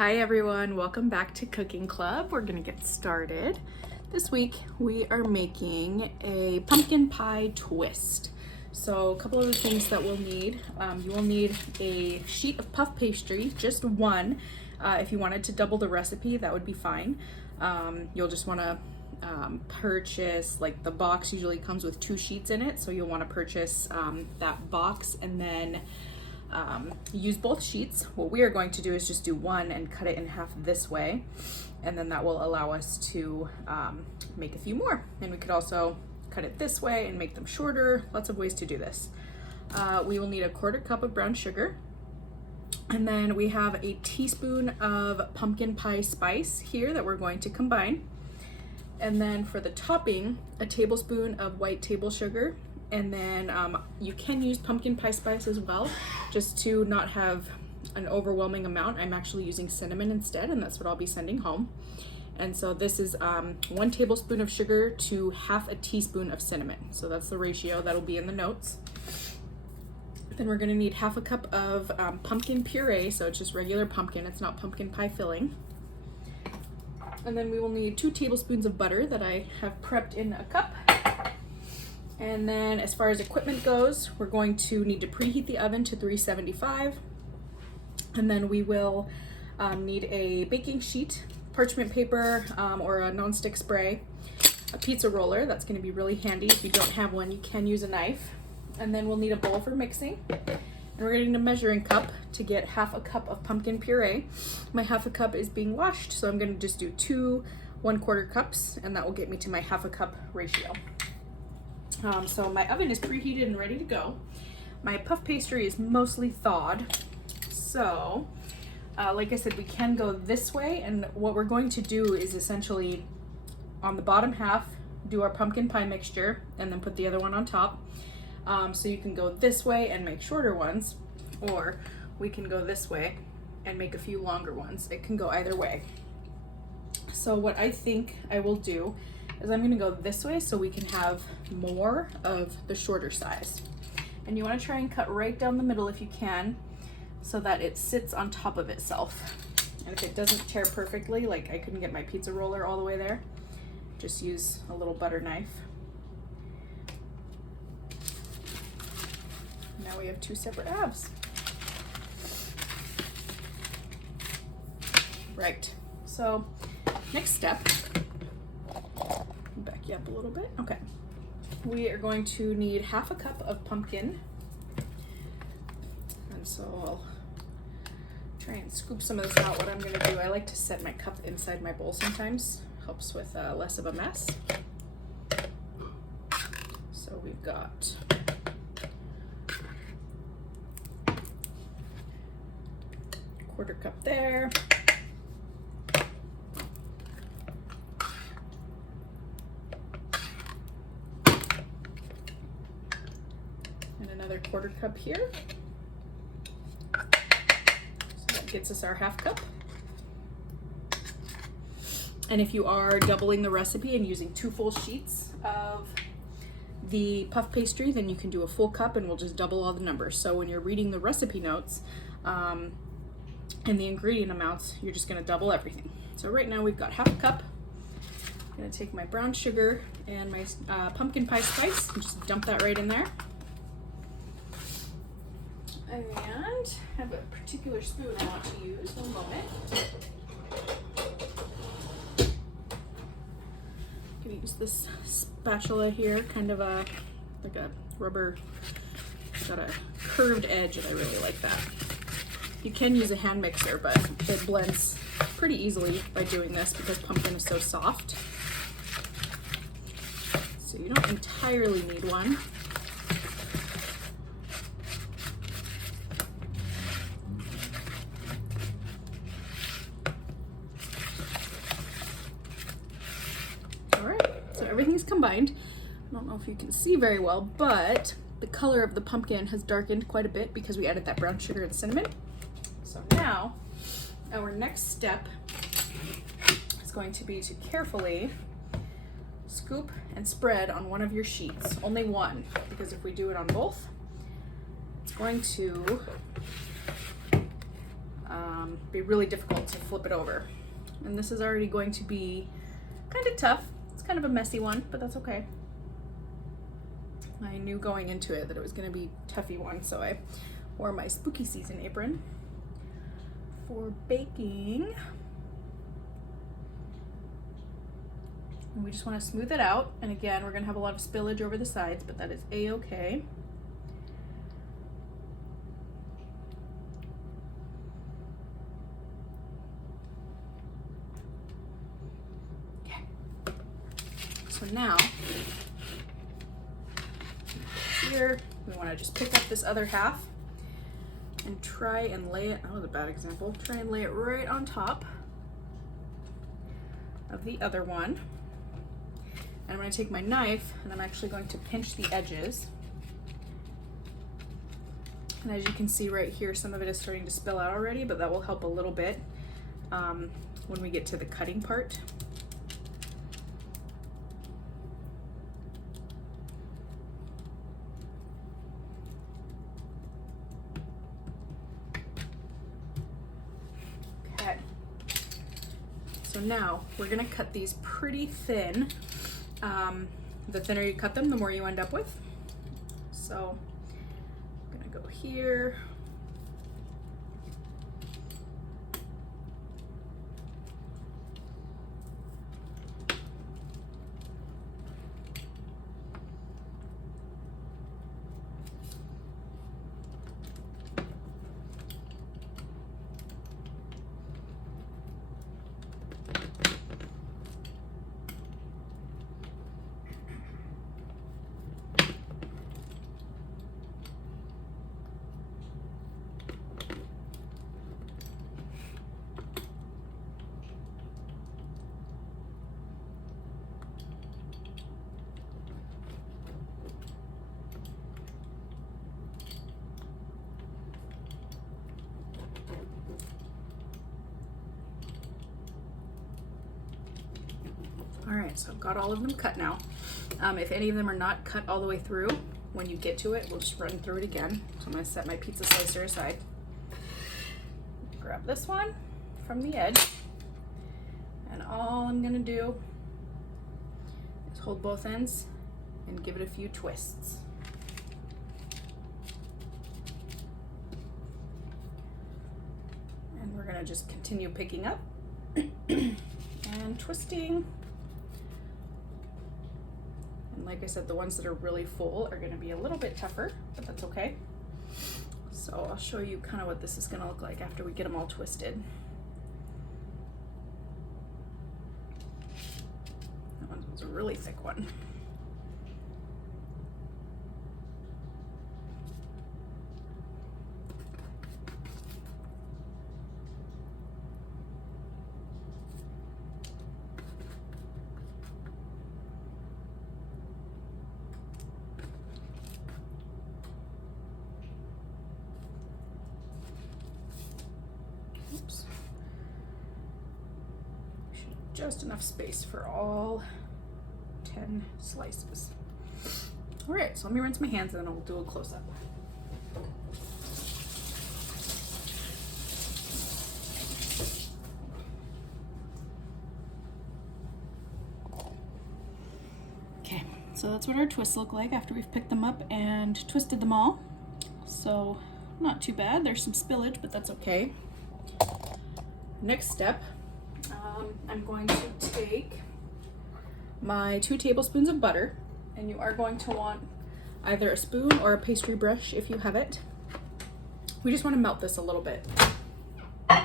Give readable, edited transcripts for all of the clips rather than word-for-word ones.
Hi everyone, welcome back to Cooking Club. We're gonna get started. This week we are making a pumpkin pie twist. So a couple of the things that we'll need, you will need a sheet of puff pastry, just one. If you wanted to double the recipe, that would be fine. You'll just wanna purchase, like the box usually comes with 2 sheets in it, so you'll wanna purchase that box and then use both sheets. What we are going to do is just do one and cut it in half this way, and then that will allow us to make a few more. And we could also cut it this way and make them shorter. Lots of ways to do this. We will need a 1/4 cup of brown sugar, and then we have a teaspoon of pumpkin pie spice here that we're going to combine. And then for the topping, a tablespoon of white table sugar. And then you can use pumpkin pie spice as well, just to not have an overwhelming amount. I'm actually using cinnamon instead, and that's what I'll be sending home. And so this is 1 tablespoon of sugar to 1/2 teaspoon of cinnamon. So that's the ratio that'll be in the notes. Then we're gonna need 1/2 cup of pumpkin puree, so it's just regular pumpkin, it's not pumpkin pie filling. And then we will need 2 tablespoons of butter that I have prepped in a cup. And then as far as equipment goes, we're going to need to preheat the oven to 375. And then we will need a baking sheet, parchment paper, or a nonstick spray, a pizza roller. That's going to be really handy. If you don't have one, you can use a knife. And then we'll need a bowl for mixing. And we're going to need a measuring cup to get 1/2 cup of pumpkin puree. My 1/2 cup is being washed, so I'm going to just do 2 1/4 cups, and that will get me to my 1/2 cup ratio. So my oven is preheated and ready to go. My puff pastry is mostly thawed. So, like I said, we can go this way, and what we're going to do is essentially on the bottom half, do our pumpkin pie mixture and then put the other one on top. So you can go this way and make shorter ones, or we can go this way and make a few longer ones. It can go either way. So what I think I will do is I'm gonna go this way so we can have more of the shorter size. And you wanna try and cut right down the middle if you can, so that it sits on top of itself. And if it doesn't tear perfectly, like I couldn't get my pizza roller all the way there, just use a little butter knife. Now we have 2 separate halves. Right, so next step, back you up a little bit. Okay, we are going to need 1/2 cup of pumpkin, and so I'll try and scoop some of this out. What I'm going to do, I like to set my cup inside my bowl sometimes, helps with less of a mess. So we've got a 1/4 cup there. Another 1/4 cup here. So that gets us our 1/2 cup. And if you are doubling the recipe and using 2 full sheets of the puff pastry, then you can do a full cup and we'll just double all the numbers. So when you're reading the recipe notes and the ingredient amounts, you're just gonna double everything. So right now we've got 1/2 cup. I'm gonna take my brown sugar and my pumpkin pie spice and just dump that right in there. And I have a particular spoon I want to use. One moment. I'm gonna use this spatula here, kind of like a rubber, it's got a curved edge, and I really like that. You can use a hand mixer, but it blends pretty easily by doing this because pumpkin is so soft. So you don't entirely need one. Everything's combined. I don't know if you can see very well, but the color of the pumpkin has darkened quite a bit because we added that brown sugar and cinnamon. So now our next step is going to be to carefully scoop and spread on one of your sheets. Only one, because if we do it on both, it's going to be really difficult to flip it over. And this is already going to be kind of tough. It's kind of a messy one, but that's okay. I knew going into it that it was going to be a toughy one, so I wore my spooky season apron for baking. And we just want to smooth it out. And again, we're going to have a lot of spillage over the sides, but that is a-okay. Okay. So now, here, we want to just pick up this other half and try and lay it, that was a bad example, try and lay it right on top of the other one. And I'm going to take my knife and I'm actually going to pinch the edges. And as you can see right here, some of it is starting to spill out already, but that will help a little bit when we get to the cutting part. Okay. So now we're going to cut these pretty thin. The thinner you cut them, the more you end up with. So I'm gonna go here. All right, so I've got all of them cut now. If any of them are not cut all the way through, when you get to it, we'll just run through it again. So I'm gonna set my pizza slicer aside. Grab this one from the edge, and all I'm gonna do is hold both ends and give it a few twists. And we're gonna just continue picking up and twisting. And like I said, the ones that are really full are going to be a little bit tougher, but that's okay. So I'll show you kind of what this is going to look like after we get them all twisted. That one was a really thick one. Oops. Just enough space for all 10 slices. All right, so let me rinse my hands and then I'll do a close-up. Okay, so that's what our twists look like after we've picked them up and twisted them all. So not too bad. There's some spillage, but that's okay. Next step, I'm going to take my 2 tablespoons of butter, and you are going to want either a spoon or a pastry brush if you have it. We just want to melt this a little bit. So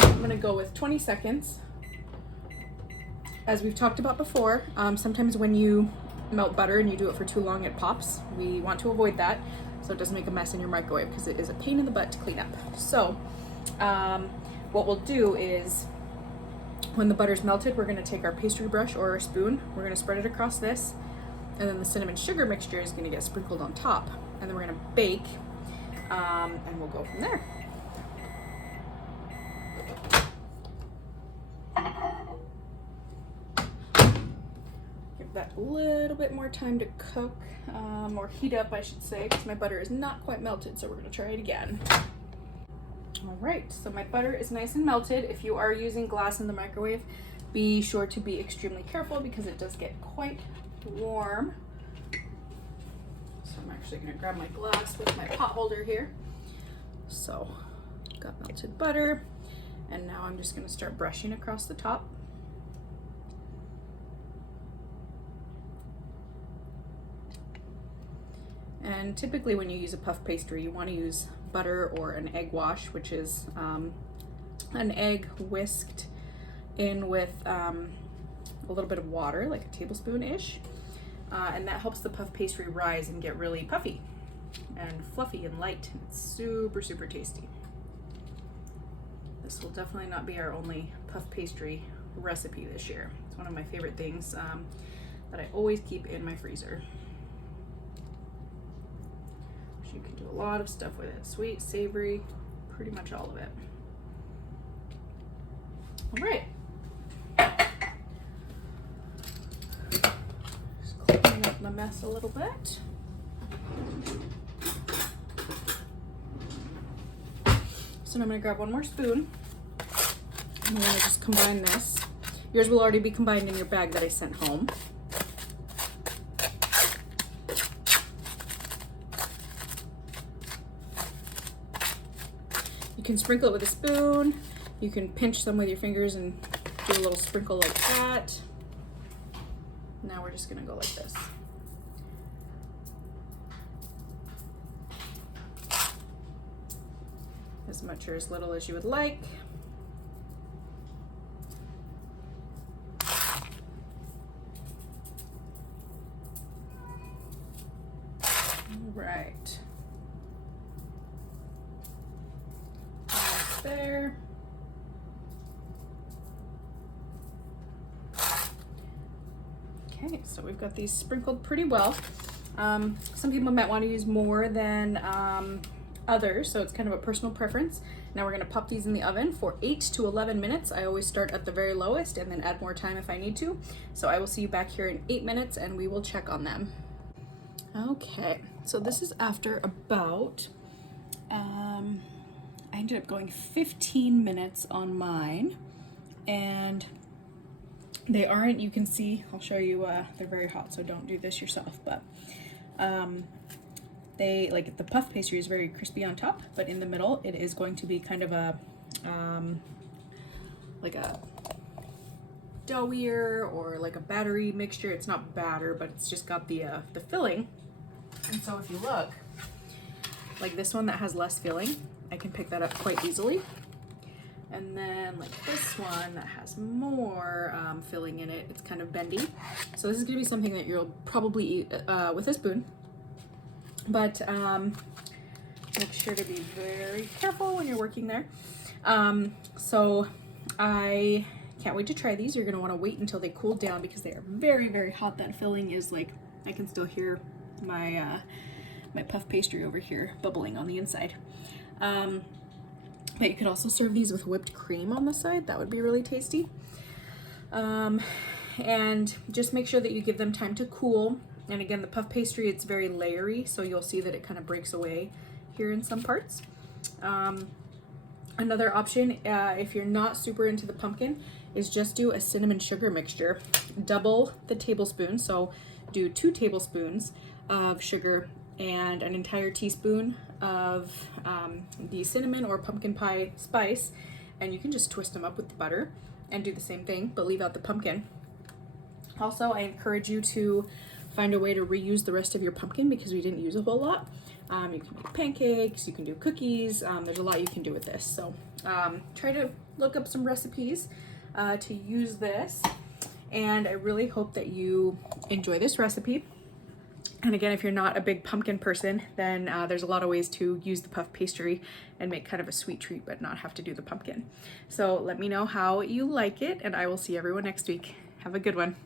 I'm going to go with 20 seconds. As we've talked about before, sometimes when you melt butter and you do it for too long, it pops. We want to avoid that so it doesn't make a mess in your microwave, because it is a pain in the butt to clean up. So what we'll do is, when the butter's melted, we're going to take our pastry brush or our spoon, we're going to spread it across this, and then the cinnamon sugar mixture is going to get sprinkled on top, and then we're going to bake, and we'll go from there. Give that a little bit more time to cook, or heat up I should say, because my butter is not quite melted, so we're going to try it again. All right, so my butter is nice and melted. If you are using glass in the microwave, be sure to be extremely careful because it does get quite warm. So I'm actually gonna grab my glass with my pot holder here. So, got melted butter, and now I'm just gonna start brushing across the top. And typically when you use a puff pastry, you want to use butter or an egg wash, which is an egg whisked in with a little bit of water, like a tablespoon-ish. And that helps the puff pastry rise and get really puffy and fluffy and light. It's super, super tasty. This will definitely not be our only puff pastry recipe this year. It's one of my favorite things that I always keep in my freezer. You can do a lot of stuff with it. Sweet, savory, pretty much all of it. All right. Just cleaning up the mess a little bit. So now I'm gonna grab one more spoon. And I'm gonna just combine this. Yours will already be combined in your bag that I sent home. You can sprinkle it with a spoon. You can pinch some with your fingers and do a little sprinkle like that. Now we're just gonna go like this. As much or as little as you would like. All right. There. Okay, so we've got these sprinkled pretty well. Some people might want to use more than others, so it's kind of a personal preference. Now we're going to pop these in the oven for 8 to 11 minutes. I always start at the very lowest and then add more time if I need to. So I will see you back here in 8 minutes and we will check on them. Okay, so this is after about I ended up going 15 minutes on mine, and they aren't, you can see, I'll show you, they're very hot, so don't do this yourself, but they, like, the puff pastry is very crispy on top, but in the middle it is going to be kind of a, like a doughier or like a battery mixture. It's not batter, but it's just got the filling. And so if you look, like this one that has less filling, I can pick that up quite easily. And then like this one that has more filling in it, it's kind of bendy. So this is gonna be something that you'll probably eat with a spoon. But make sure to be very careful when you're working there. So I can't wait to try these. You're gonna wanna wait until they cool down because they are very, very hot. That filling is like, I can still hear my my puff pastry over here bubbling on the inside. But you could also serve these with whipped cream on the side. That would be really tasty. And just make sure that you give them time to cool. And again, the puff pastry, it's very layery, so you'll see that it kind of breaks away here in some parts. Another option, if you're not super into the pumpkin, is just do a cinnamon sugar mixture. Double the tablespoon, so do 2 tablespoons of sugar and an entire teaspoon of the cinnamon or pumpkin pie spice, and you can just twist them up with the butter and do the same thing, but leave out the pumpkin. Also, I encourage you to find a way to reuse the rest of your pumpkin because we didn't use a whole lot. You can make pancakes, you can do cookies, there's a lot you can do with this. So try to look up some recipes to use this, and I really hope that you enjoy this recipe. And again, if you're not a big pumpkin person, then there's a lot of ways to use the puff pastry and make kind of a sweet treat but not have to do the pumpkin. So let me know how you like it, and I will see everyone next week. Have a good one.